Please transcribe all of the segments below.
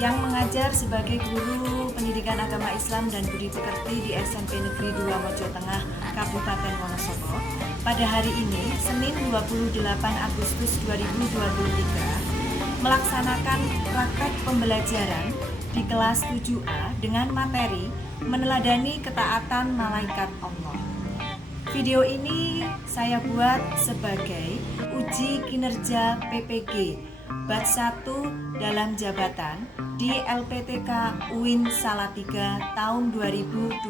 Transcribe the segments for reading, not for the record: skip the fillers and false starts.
yang mengajar sebagai guru pendidikan agama Islam dan budi pekerti di SMP Negeri 2 Mojo Tengah, Kabupaten Wonosobo. Pada hari ini, Senin 28 Agustus 2023, melaksanakan praktek pembelajaran di kelas 7A dengan materi meneladani ketaatan malaikat Allah. Video ini saya buat sebagai uji kinerja PPG Batch 1 dalam jabatan di LPTK UIN Salatiga tahun 2023.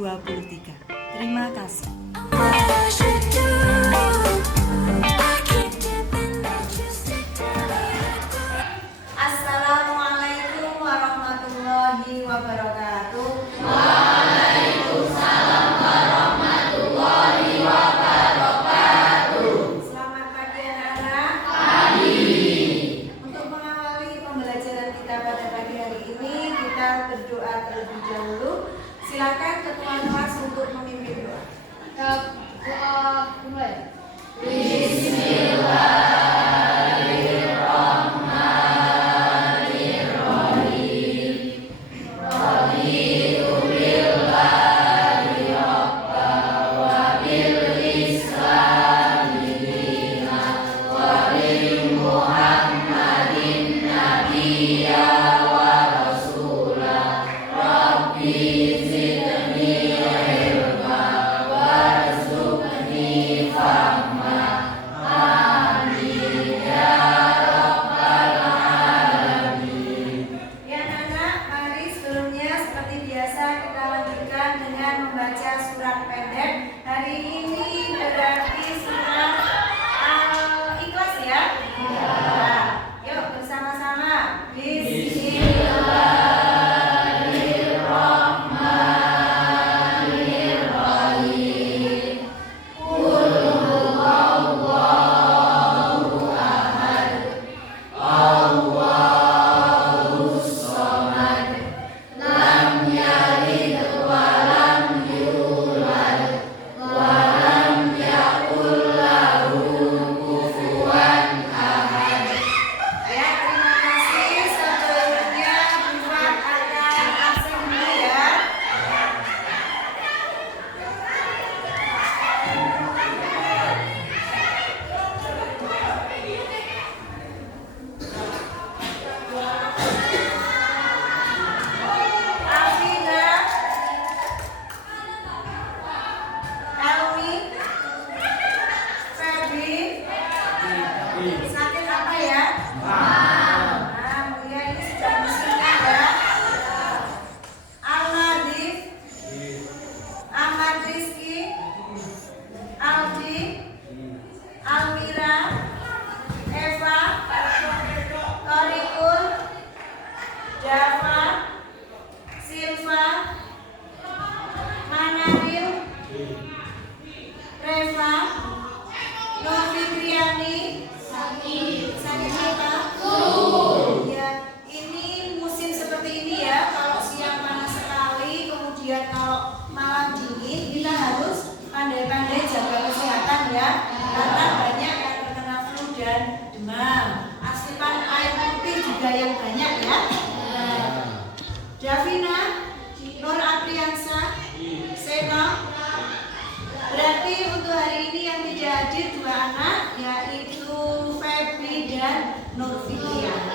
Terima kasih. Assalamualaikum warahmatullahi wabarakatuh. Waalaikumsalam warahmatullahi wabarakatuh. Selamat pagi anak-anak. Pagi. Untuk mengawali pembelajaran kita pada pagi hari ini, kita berdoa terlebih dahulu. Silakan ketua kelas untuk memimpin doa. Membaca surat pendek. Hari ini berarti surat Al-Ikhlas ya? Ya. Yuk bersama-sama. Bismillahirrahmanirrahim. Qul huwallahu ahad. Allahus samad. Lam yalid wa lam yulad wa lam yakul lahu kufuwan ahad. Ya, terima kasih. Sebelumnya buat akan absen dulu ya. Alvina, Elmi, Febri, sakit apa ya? Ya ini sudah disingkat ya. Al-Nadif, Ahmad Rizky, Aldi, Almira, Eva, Torikul, Java, Silva, Manaril, Reva, Nur Fitriani, sakit apa? Ya, ini musim seperti ini ya. Kalau siang panas sekali, kemudian kalau malam dingin, kita harus pandai-pandai jaga kesehatan ya. Karena banyak yang terkena flu dan demam. Asupan air putih juga yang banyak ya. Davina, Nur Apriansa, Sena. Berarti untuk hari ini yang tidak hadir dua anak, yaitu Febri dan Nur Fitriani.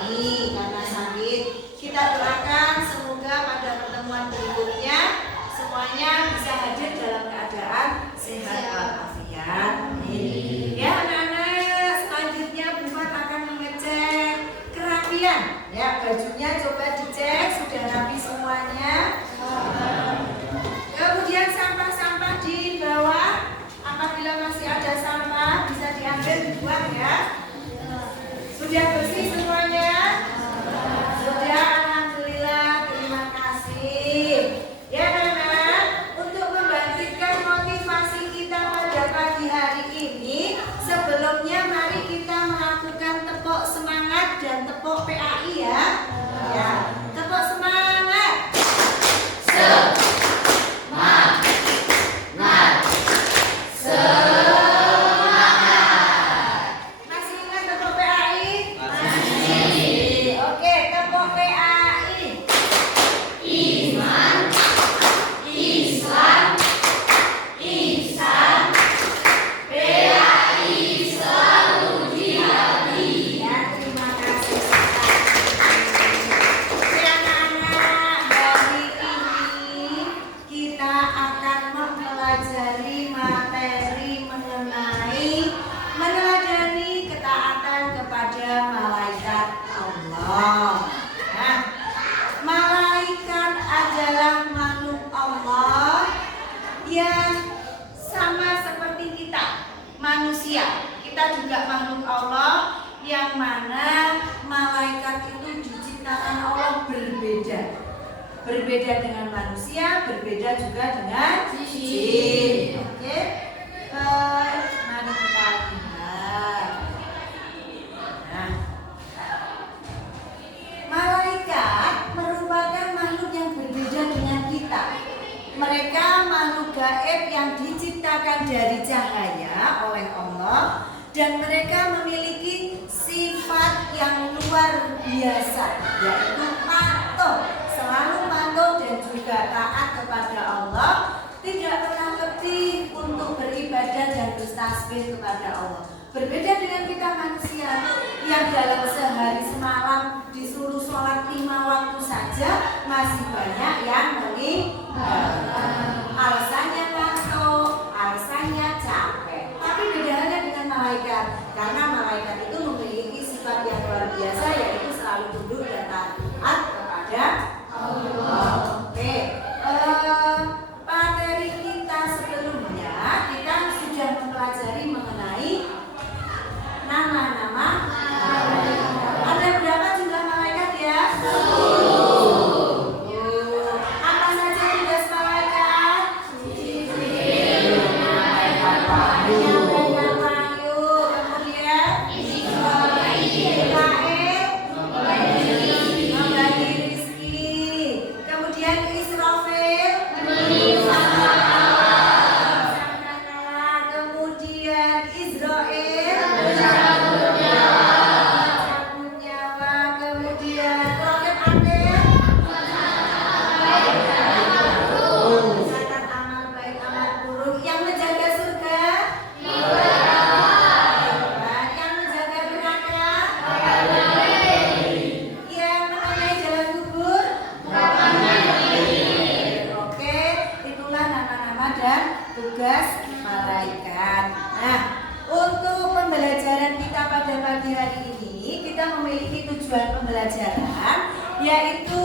Kemudian sama seperti kita manusia, kita juga makhluk Allah, yang mana malaikat itu diciptakan Allah berbeda. Berbeda dengan manusia, berbeda juga dengan jin. Oke. Mari kita lihat. Nah, malaikat merupakan makhluk yang berbeda dengan kita. Mereka makhluk gaib yang diciptakan dari cahaya oleh Allah, dan mereka memiliki sifat yang luar biasa, yaitu patuh, selalu patuh dan juga taat kepada Allah, tidak pernah letih untuk beribadah dan bertasbih kepada Allah. Berbeda dengan kita manusia yang dalam sehari semalam disuruh sholat 5 waktu saja masih banyak yang meninggal. Alasannya ngantuk, alasannya capek. Tapi bedanya dengan malaikat, karena malaikat itu memiliki sifat yang luar biasa, yaitu selalu tunduk dan taat kepada Allah. Oke, materi kita sebelumnya kita sudah mempelajari mengenai nama-nama malaikat. Ada berapa jumlah malaikat ya? 10. Apa saja tugas malaikat? Menyampaikan wahyu. Kemudian Mikail membagi rezeki. Kemudian Israfil kemudian Israel mencabut nyawa, kemudian roket atel mencatat amal baik amal buruk, yang menjaga surga yang menjaga neraka, yang mengenai jalan kubur. Oke, itulah nama-nama dan tugas malaikat. Nah, untuk pembelajaran kita pada pagi hari ini, kita memiliki tujuan pembelajaran, yaitu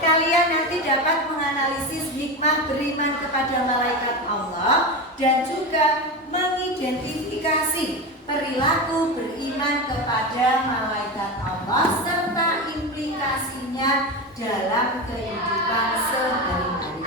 kalian nanti dapat menganalisis hikmah beriman kepada malaikat Allah dan juga mengidentifikasi perilaku beriman kepada malaikat Allah serta implikasinya dalam kehidupan sehari-hari.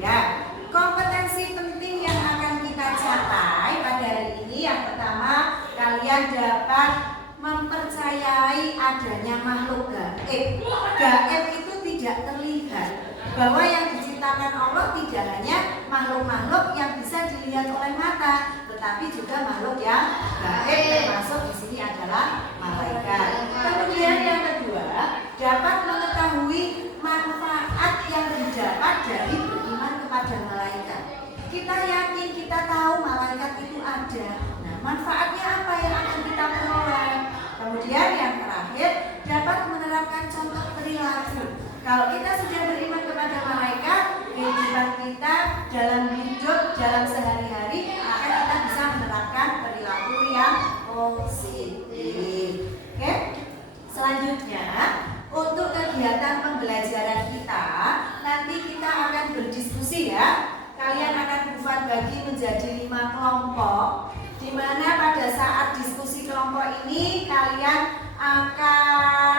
Ya, kompetensi penting yang akan kita capai pada hari ini, yang pertama, kalian dapat mempercayai adanya makhluk gaib. Gaib itu tidak terlihat, bahwa yang diciptakan Allah tidak hanya makhluk-makhluk yang bisa dilihat oleh mata, tetapi juga makhluk yang gaib, termasuk di sini adalah malaikat. Kemudian yang kedua, dapat mengetahui manfaat yang didapat dari beriman kepada malaikat. Kita yakin, kita tahu malaikat itu ada. Nah, manfaatnya apa yang akan kita peroleh? Kemudian yang terakhir, dapat menerapkan contoh perilaku. Kalau kita sudah beriman kepada malaikat, kehidupan kita dalam hidup, dalam sehari-hari, maka kita bisa menerapkan perilaku yang positif. Oke? Selanjutnya, untuk kegiatan pembelajaran kita, nanti kita akan berdiskusi ya. Kalian akan Bufat bagi menjadi 5 kelompok, di mana pada saat diskusi kelompok ini kalian akan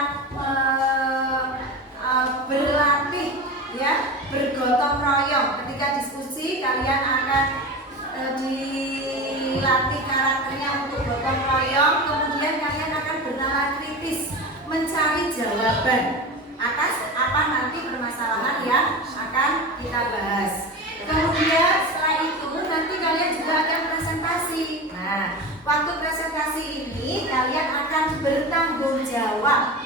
berlatih ya, bergotong royong. Ketika diskusi kalian akan dilatih karakternya untuk gotong royong. Kemudian kalian akan bernalar kritis, mencari jawaban atas apa nanti permasalahan yang akan kita bahas. Kemudian setelah itu nanti kalian juga akan presentasi. Nah, waktu presentasi ini kalian akan bertanggung jawab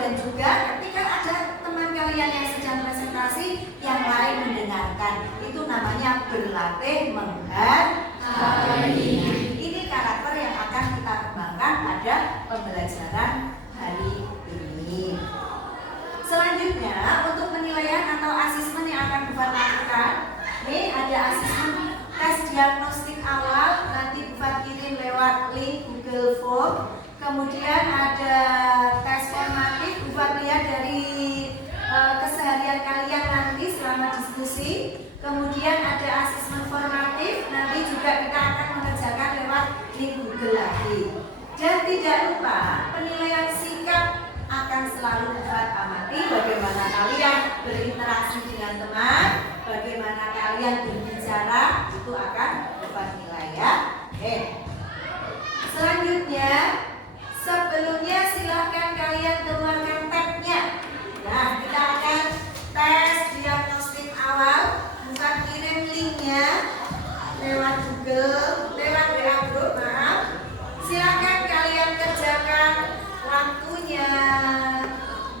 dan juga ketika ada teman kalian yang sedang presentasi, yang lain mendengarkan. Itu namanya berlatih menghargai. Ini karakter yang akan kita kembangkan pada pembelajaran hari ini. Selanjutnya, untuk penilaian atau asesmen yang akan Bufat lakukan, ini ada asesmen tes diagnostik awal, nanti Bufat kirim lewat link Google Form. Kemudian ada tes formatif, Bufat lihat dari keseharian kalian nanti selama diskusi. Kemudian ada asesmen formatif, nanti juga kita akan mengerjakan lewat link Google lagi. Dan tidak lupa penilaian sikap akan selalu dapat amati bagaimana kalian berinteraksi dengan teman, bagaimana kalian berbicara, itu akan dapat nilai ya. Oke. Selanjutnya, sebelumnya silahkan kalian keluarkan tabnya. Nah, kita akan tes diagnostik awal. Bukan kirim linknya lewat Google, lewat WA Group, maaf. Silahkan kalian kerjakan, waktunya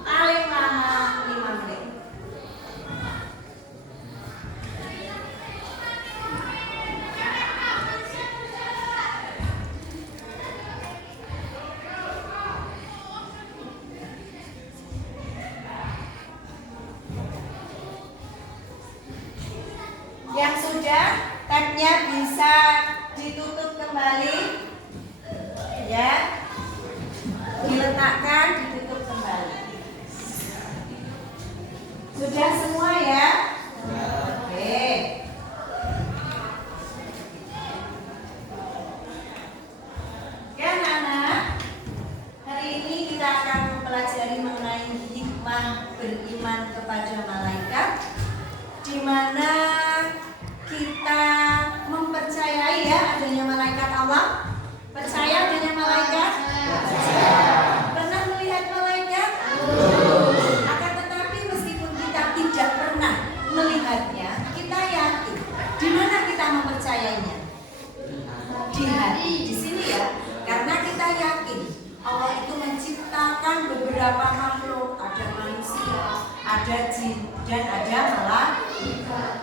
paling lama 5 menit. Yang sudah, tabnya bisa ditutup kembali, ya, diletakkan, ditutup kembali. Sudah semua ya? Oke. Oke anak-anak, hari ini kita akan mempelajari mengenai hikmah beriman kepada malaikat, di mana kita mempercayai ya adanya malaikat Allah. Percaya adanya malaikat? Pernah melihat malaikat? Akan tetapi meskipun kita tidak pernah melihatnya, kita yakin. Di mana kita mempercayainya? Di hati, di sini ya. Karena kita yakin Allah itu menciptakan beberapa makhluk, ada manusia, ada jin, dan ada malaikat.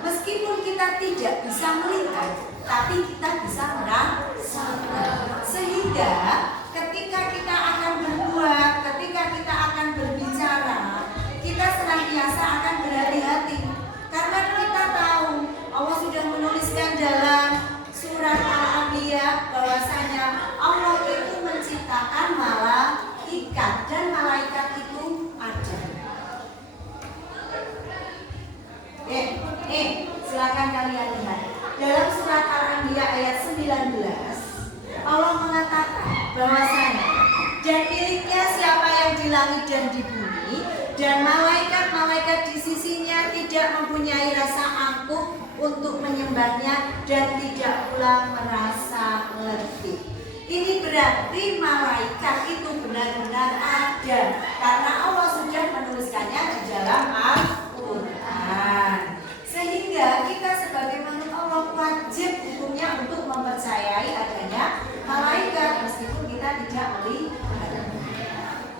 Meskipun kita tidak bisa melihat, tapi kita bisa merasakan. Sehingga ketika kita akan berbuat, ketika kita akan berbicara, kita senantiasa akan berhati-hati. Karena kita tahu Allah sudah menuliskan dalam surat Al-Anbiya bahwasanya Allah itu menciptakan malaikat dan malaikat itu ada. Silakan kalian lihat. Dalam surat Al-Anbiya ayat 19, Allah mengatakan bahwasanya dan miliknya siapa yang di langit dan di bumi, dan malaikat-malaikat di sisinya tidak mempunyai rasa angkuh untuk menyembahnya dan tidak pula merasa letih. Ini berarti malaikat itu benar-benar ada karena Allah sudah menuliskannya di dalam Al-Quran. Sehingga kita sebagai makhluk Allah wajib hukumnya untuk mempercayai adanya malaikat meskipun kita tidak melihat.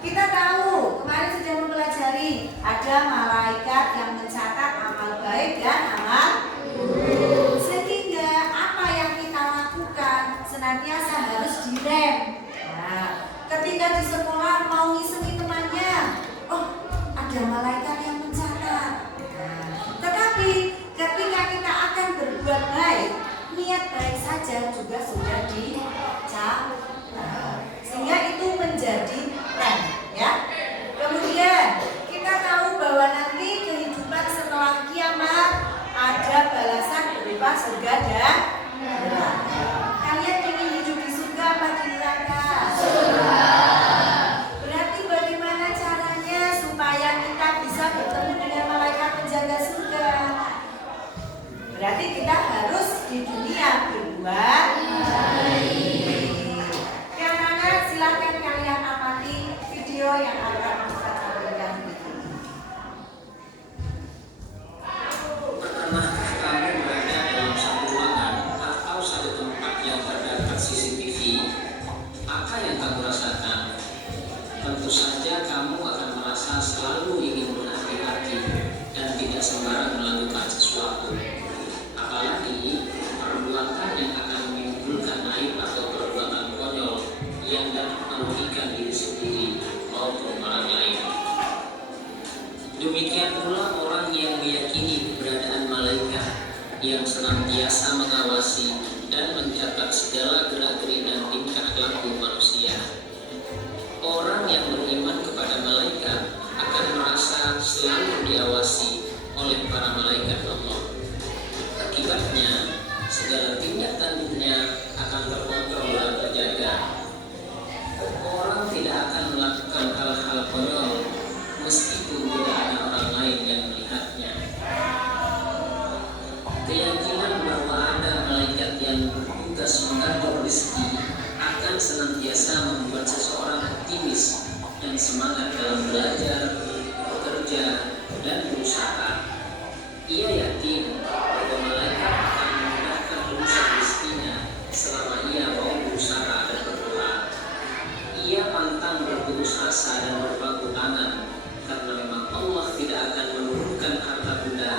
Kita tahu kemarin sudah mempelajari ada malaikat yang mencatat amal baik dan amal buruk. Sehingga apa yang kita lakukan senantiasa harus direm. Nah, ketika di sekolah mau ngisemi temannya, oh ada malaikat yang mencatat. Tetapi ketika kita akan berbuat baik, niat baik saja juga sudah dicatat. Sehingga itu menjadi rem, ya. Kemudian kita tahu bahwa nanti kehidupan setelah kiamat ada balasan berupa surga dan neraka. Kalian ingin hidup di surga apa di neraka? Surga. Berarti bagaimana caranya supaya kita bisa bertemu dengan malaikat penjaga surga? Berarti kita harus di dunia berbuat baik. Anak-anak silakan kalian amati video yang akan kita tampilkan berikut. Pernahkah kamu berada dalam satu ruangan atau satu tempat yang terdapat CCTV? Apa yang kamu rasakan? Tentu saja kamu akan merasa selalu ingin berhati-hati dan tidak sembarang melakukan sesuatu. Apalagi perbuatan yang akan menimbulkan aib atau perbuatan konyol yang dapat merugikan diri sendiri maupun orang lain. Demikian pula orang yang meyakini keberadaan malaikat yang senantiasa mengawasi dan mencatat segala gerak-gerik dan tingkah laku manusia. Orang yang beriman kepada malaikat akan merasa selalu diawasi oleh para malaikat Allah. akibatnya segala tindak tanduknya akan terkontrol dan terjaga. Orang tidak akan melakukan hal-hal konyol meskipun tidak ada orang lain yang melihatnya. Keyakinan bahwa ada malaikat yang bertugas mengatur rezeki akan senantiasa membuat seseorang optimis dan semangat dalam belajar, bekerja, dan berusaha. Ia yakin bahwa malaikat akan memudahkan urusan rezekinya selama ia mau berusaha dan berdoa. Ia pantang berputus asa dan berpangku tangan karena memang Allah tidak akan menurunkan harta benda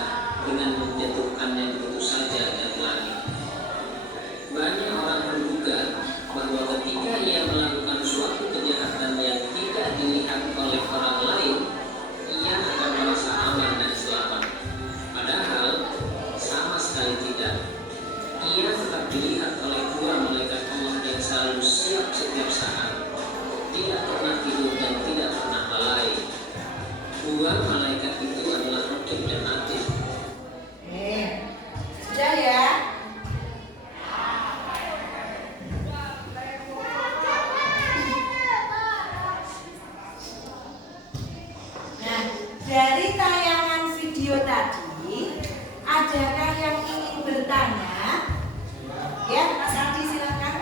dengan menjatuhkannya begitu saja dari langit. Banyak orang menduga bahwa ketika ia melakukan suatu kejahatan yang tidak dilihat oleh orang lain, ia akan merasa aman dan selamat. Padahal sama sekali tidak. Ia tetap dilihat oleh dua malaikat Allah yang selalu siap setiap saat, tidak pernah tidur dan tidak pernah lalai. Dua malaikat itu adalah Raqib dan Atid. Sudah ya? Nah, dari tayangan video tadi, adakah yang ingin bertanya? Ya, Mas Adi silakan.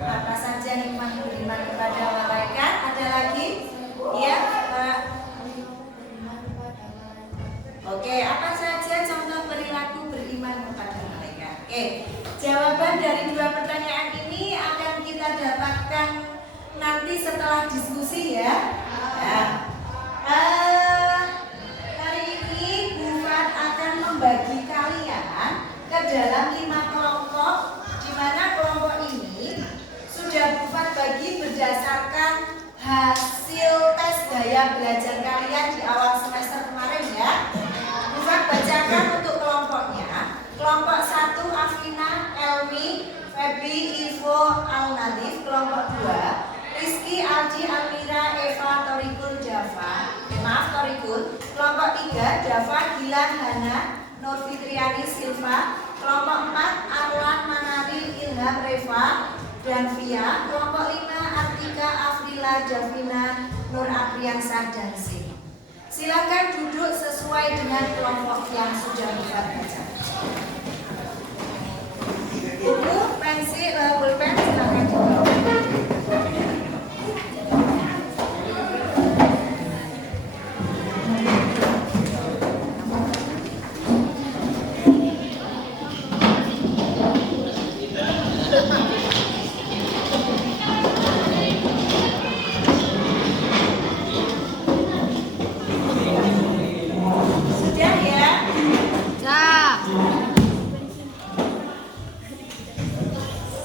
Apa saja nikmat beriman kepada malaikat? Ada lagi? Ya, Pak. Oke, apa saja contoh perilaku beriman kepada malaikat? Oke, jawaban dari dua pertanyaan ini akan kita dapatkan nanti setelah diskusi ya. Nah, hari ini Bu Fat akan membagi kalian ke dalam 5 kelompok, di mana kelompok ini sudah Bu Fat bagi berdasarkan hasil tes daya belajar kalian di awal semester kemarin ya. Bu Fat bacakan untuk kelompoknya. Kelompok 1 Afina, Elmi, Febi, Ivo, Al-Nadif. Kelompok 2 Rizky, Aldi, Almira, Eva, Torikun, Java. Torikun. Kelompok 3 Java, Gilan, Hana, Nur Fitriani, Silva. Kelompok 4 Arlan, Manari, Ilham, Reva, dan Via. Kelompok 5 Artika, Afrila, Javina, Nur Apriansah, dan Sin. Silakan duduk sesuai dengan kelompok yang sudah kita baca. Buku, pensil, pulpen silakan dibawa. Sudah ya?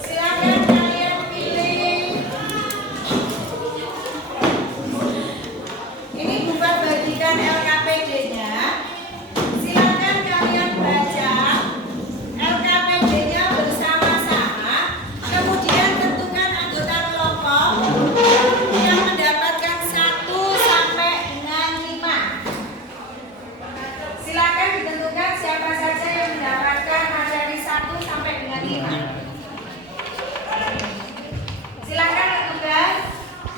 Silakan kalian pilih. Ini bukan bagikan LKPD-nya. Silakan kalian baca LKPD-nya bersama-sama. Kemudian tentukan anggota kelompok yang mendapatkan 1 sampai dengan 5. Silakan ditentukan siapa saja yang mendapatkan materi 1 sampai dengan 5. Silakan petugas.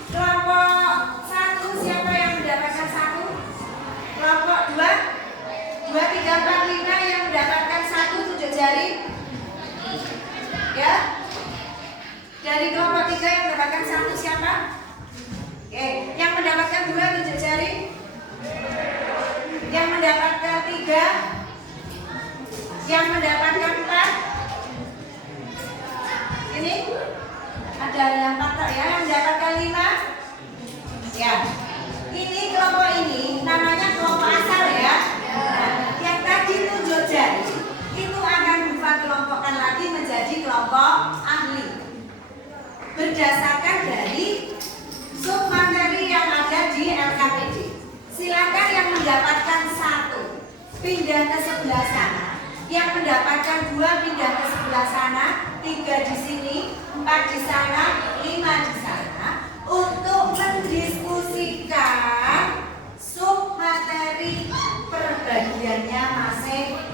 Kelompok 1 siapa yang mendapatkan 1? Kelompok 2 2, 3, 4, 5 yang mendapatkan 1 tunjuk jari. Ya. Dari kelompok 3 yang mendapatkan 1 siapa? Oke, yang mendapatkan 2 tunjuk jari. Yang mendapatkan 3, yang mendapatkan 4. Ini ada yang 4 ya, yang mendapatkan 5. Ya. Ini kelompok ini namanya kelompok asal ya. Nah, yang tadi tunjuk jari itu akan bukan kelompokkan lagi menjadi kelompok ahli. Berdasarkan dari submateri yang ada di LKPD. Silakan yang mendapatkan 1 pindah ke sebelah sana, yang mendapatkan 2 pindah ke sebelah sana, 3 di sini, 4 di sana, 5 di sana, untuk mendiskusikan submateri perbagiannya masing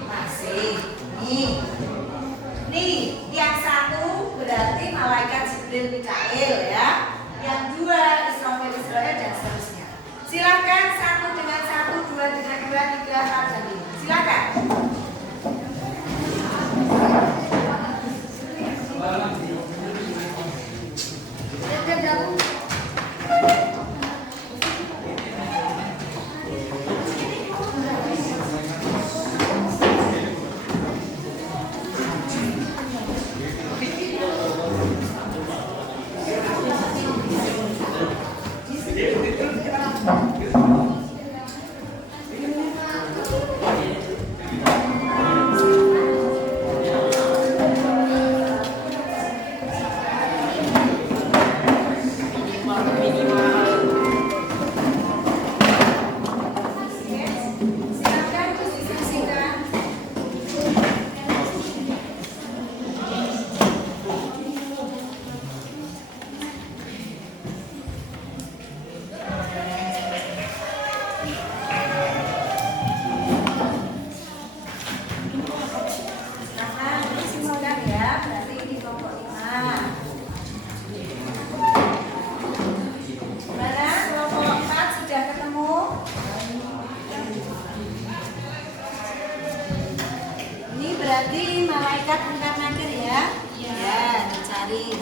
berarti malaikat mungkar nakir ya? Ya, dicari.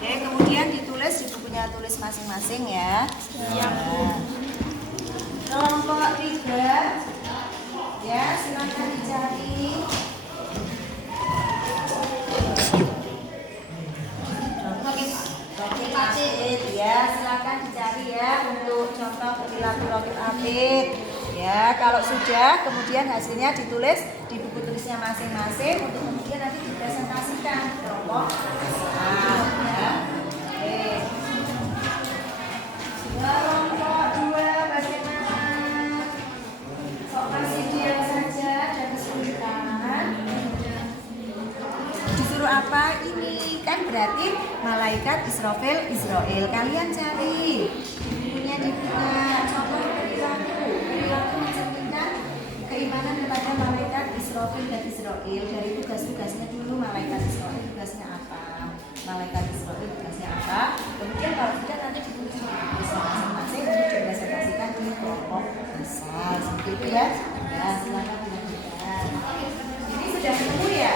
Oke, kemudian ditulis di bukunya tulis masing-masing ya. Ya. Kelompok 3 ya, silakan dicari. Rokib Atid ya, silakan dicari ya untuk contoh perilaku Rokib Atid. Ya, kalau sudah kemudian hasilnya ditulis di buku tulisnya masing-masing untuk kemudian nanti dipresentasikan ke kelompok asal ya. Oke. Kelompok 2 bagaimana? Kok masih diam saja dan kesulitan? Disuruh apa ini? Kan berarti malaikat Israfil Israel. Kalian cari bukunya, dibuka contoh perilaku mencerminkan keimanan kepada malaikat Israfil dan Israel. Dari tugas-tugasnya dulu, malaikat Israfil tugasnya apa, malaikat Israfil tugasnya apa. Kemudian kalau sudah nanti ditulis masing-masing untuk dipresentasikan di kelompok asal seperti itu ya. Ya, silakan dilanjutkan. Ini sudah ketemu ya?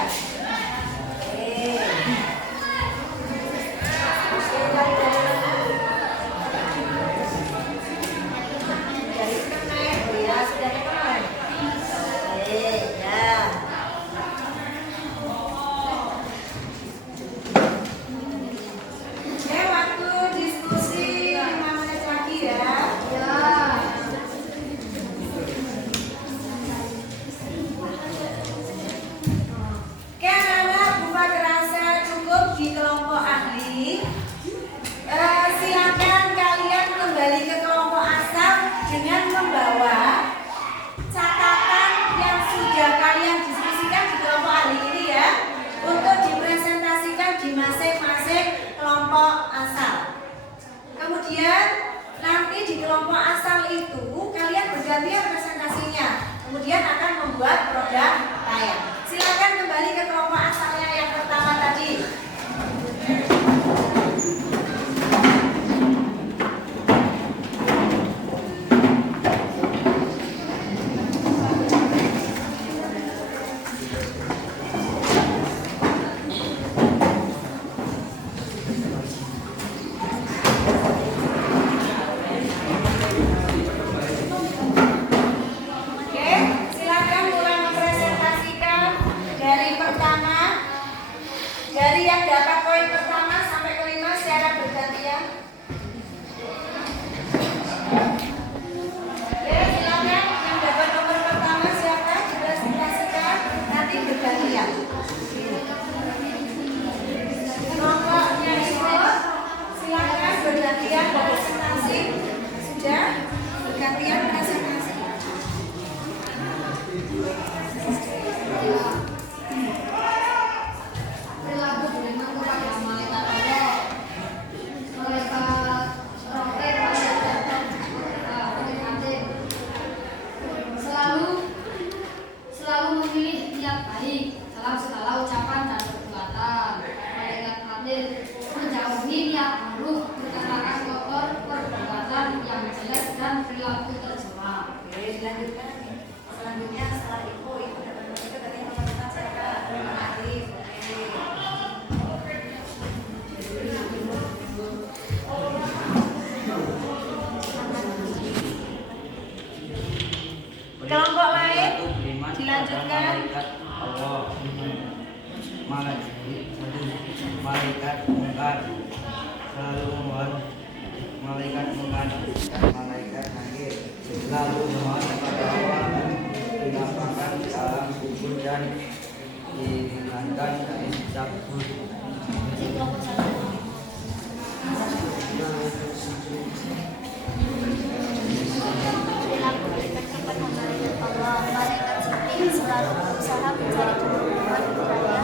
Kemudian akan membuat produk layar. Silakan kembali ke kelompok asalnya yang pertama tadi. Dari yang dapat poin pertama sampai kelima secara bergantian. Ya, silakan yang dapat nomor pertama siapa dipresentasikan, nanti bergantian. Kelompoknya itu silakan bergantian presentasi. Sudah bergantian presentasi. Selalu memilih niat baik dalam segala ucapan dan perbuatan. Malaikat Atid menjauhi niat buruk, perkataan kotor, perbuatan yang jelek dan perilaku tercela. Oke, dilanjutkan. Selanjutnya setelah itu dapat itu tadi teman-teman siapa? Arif. Kelompok lain dilanjutkan. Allah, malaikat mungkar selalu memohon, malaikat mungkar dan malaikat nakir selalu memohon kepada Allah dilapangkan dalam kubur dan diringankan dari sabut. Malaikat Jibril selalu berusaha mencari keberuntungan budaya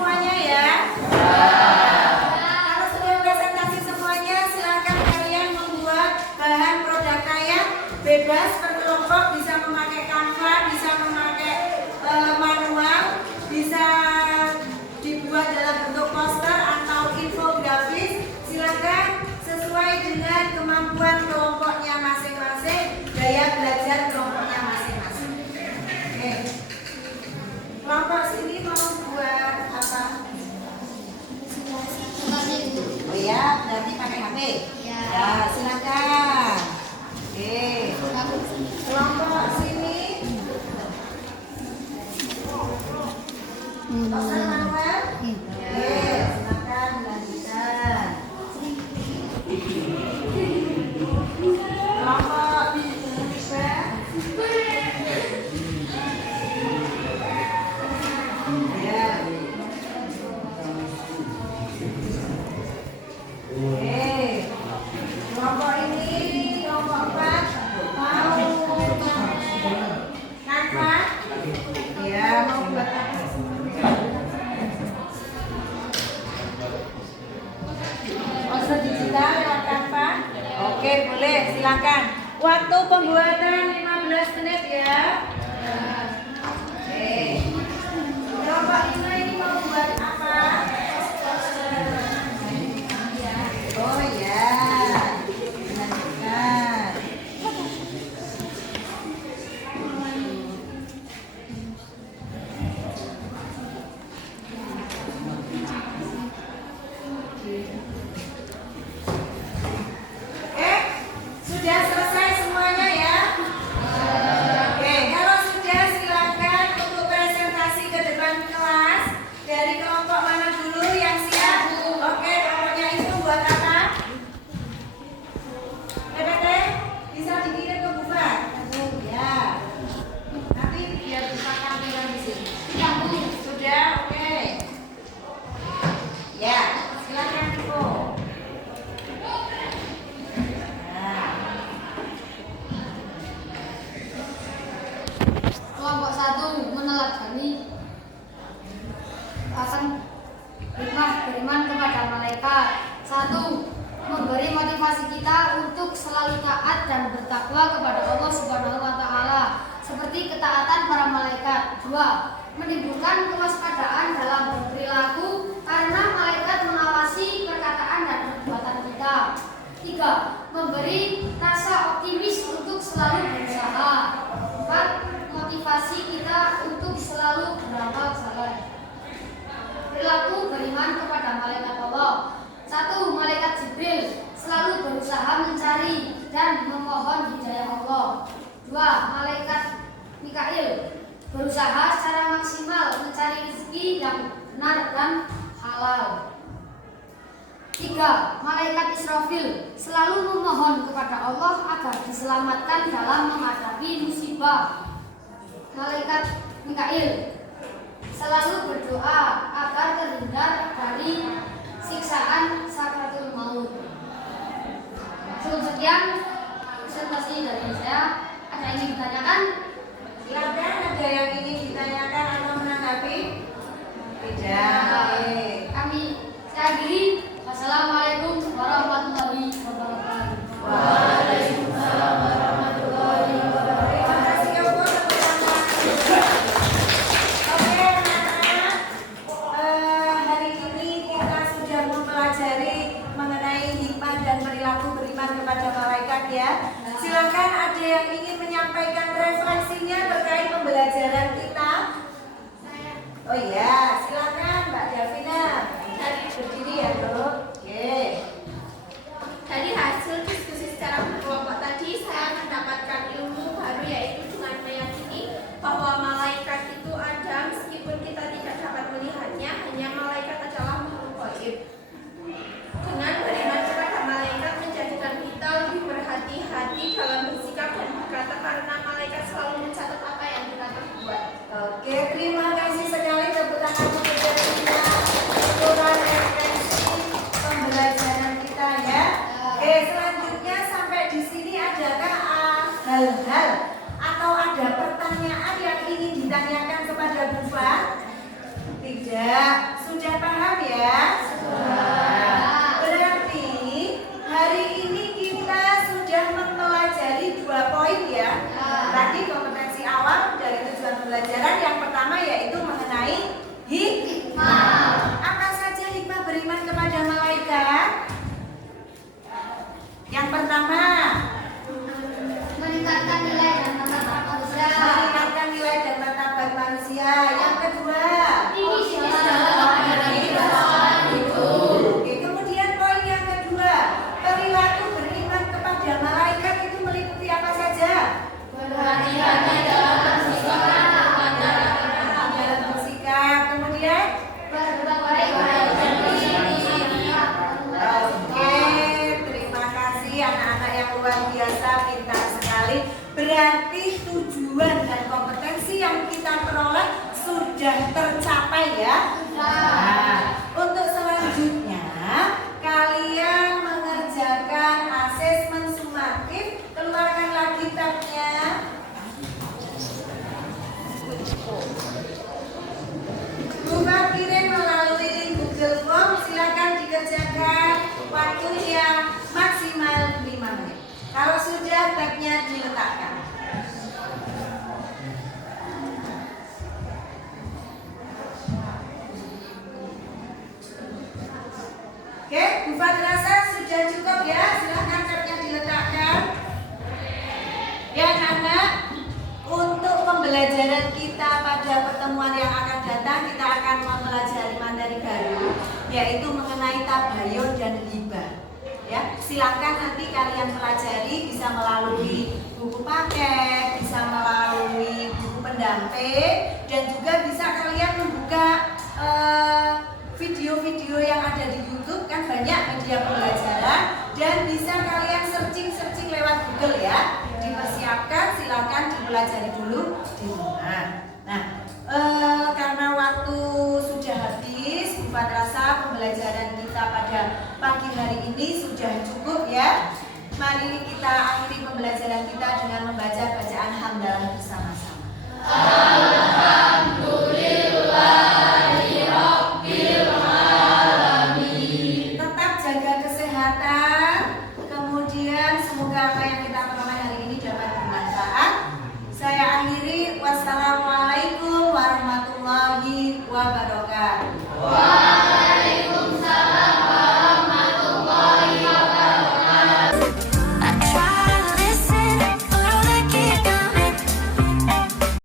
semuanya ya? Kalau sudah presentasi semuanya, silakan kalian membuat bahan produk kaya bebas per kelompok, bisa memakai Canva, bisa memakai manual, bisa dibuat dalam bentuk poster atau infografis. Silakan sesuai dengan kemampuan kelompoknya masing-masing, gaya belajar kelompoknya masing-masing. Oke. Kelompok sini mau buat apa? Oh ya, berarti pakai HP. Ya. Ya, silakan. Oke. Kelompok sini. Poster manual. Oke, silakan lanjutkan. Kelompok tiga. Ya. Oke. Kelompok ini, kelompok 4 mau Canva? Ya, mau buat apa? Poster digital lewat Canva? Oke, boleh, silakan. Waktu pembuatan 15 menit ya. Oke. Kelompok 5 ini mau buat apa? Oh ya. Lanjutkan. Sudah selesai semuanya ya? Oke, kalau sudah silakan untuk presentasi ke depan kelas. Dari kelompok mana dulu yang siap? Oke, kelompoknya itu buat apa? PPT bisa dikirim ke Bufat? Ya. Nanti biar Bufat tampilkan di sini. Sudah, oke. Ya, silakan Ibu. Kelompok 1 meneladani akan beriman kepada malaikat. 1. Memberi motivasi kita untuk selalu taat dan bertakwa kepada Allah Subhanahu wa taala seperti ketaatan para malaikat. 2. Menimbulkan kewaspadaan dalam berperilaku karena malaikat mengawasi perkataan dan perbuatan kita. 3. Memberi rasa optimis untuk selalu berusaha. 4. Motivasi kita untuk selalu beramal saleh. Perilaku beriman kepada malaikat Allah. 1. Malaikat Jibril selalu berusaha mencari dan memohon hidayah Allah. 2. Malaikat Mikail berusaha secara maksimal mencari rezeki yang benar dan halal. 3. Malaikat Israfil selalu memohon kepada Allah agar diselamatkan dalam menghadapi musibah. Malaikat Mikail selalu berdoa agar terhindar dari siksaan sakratul maut. Sekian presentasi dari saya. Ada yang ingin ditanyakan? Silakan, ada yang ingin ditanyakan atau menanggapi? Tidak. Kami saya akhiri. Wassalamualaikum warahmatullahi wabarakatuh. Waalaikumsalam warahmatullahi wabarakatuh. Terima kasih ya Bu. Oke anak-anak, hari ini kita sudah mempelajari mengenai hikmah dan perilaku beriman kepada malaikat ya. Silakan, ada yang ingin menyampaikan refleksinya terkait pembelajaran kita? Oh iya, silakan Mbak Davina. Berdiri ya dulu. Oke. Dari hasil diskusi secara berkelompok tadi, saya mendapatkan ilmu baru, yaitu dengan meyakini bahwa malaikat itu ada meskipun kita tidak dapat melihatnya, hanya malaikat adalah makhluk gaib. Dengan beriman kepada malaikat menjadikan kita lebih berhati-hati dalam bersikap dan berkata karena malaikat selalu mencatat apa yang kita perbuat. Oke, terima kasih sekali tepuk tangan sudah tercapai ya? Nah, untuk selanjutnya kalian mengerjakan asesmen sumatif. Keluarkan lagi tabnya. Buka kirim melalui link Google Form. Silakan dikerjakan. Waktunya maksimal 5 menit. Kalau sudah tabnya diletakkan. Oke, Bu Fadrasa sudah cukup ya. Silakan tabnya diletakkan. Ya anak-anak, untuk pembelajaran kita pada pertemuan yang akan datang, kita akan mempelajari materi baru, yaitu mengenai tabayun dan hibah. Ya, silakan nanti kalian pelajari bisa melalui buku paket, bisa melalui buku pendamping, dan juga bisa kalian membuka video-video yang ada di YouTube, kan banyak media pembelajaran, dan bisa kalian searching lewat Google ya. Dipersiapkan, silakan dipelajari dulu di rumah. Nah, karena waktu sudah habis, Bu Fadrasa, pembelajaran kita pada pagi hari ini sudah cukup ya. Mari kita akhiri pembelajaran kita dengan membaca bacaan hamdalah.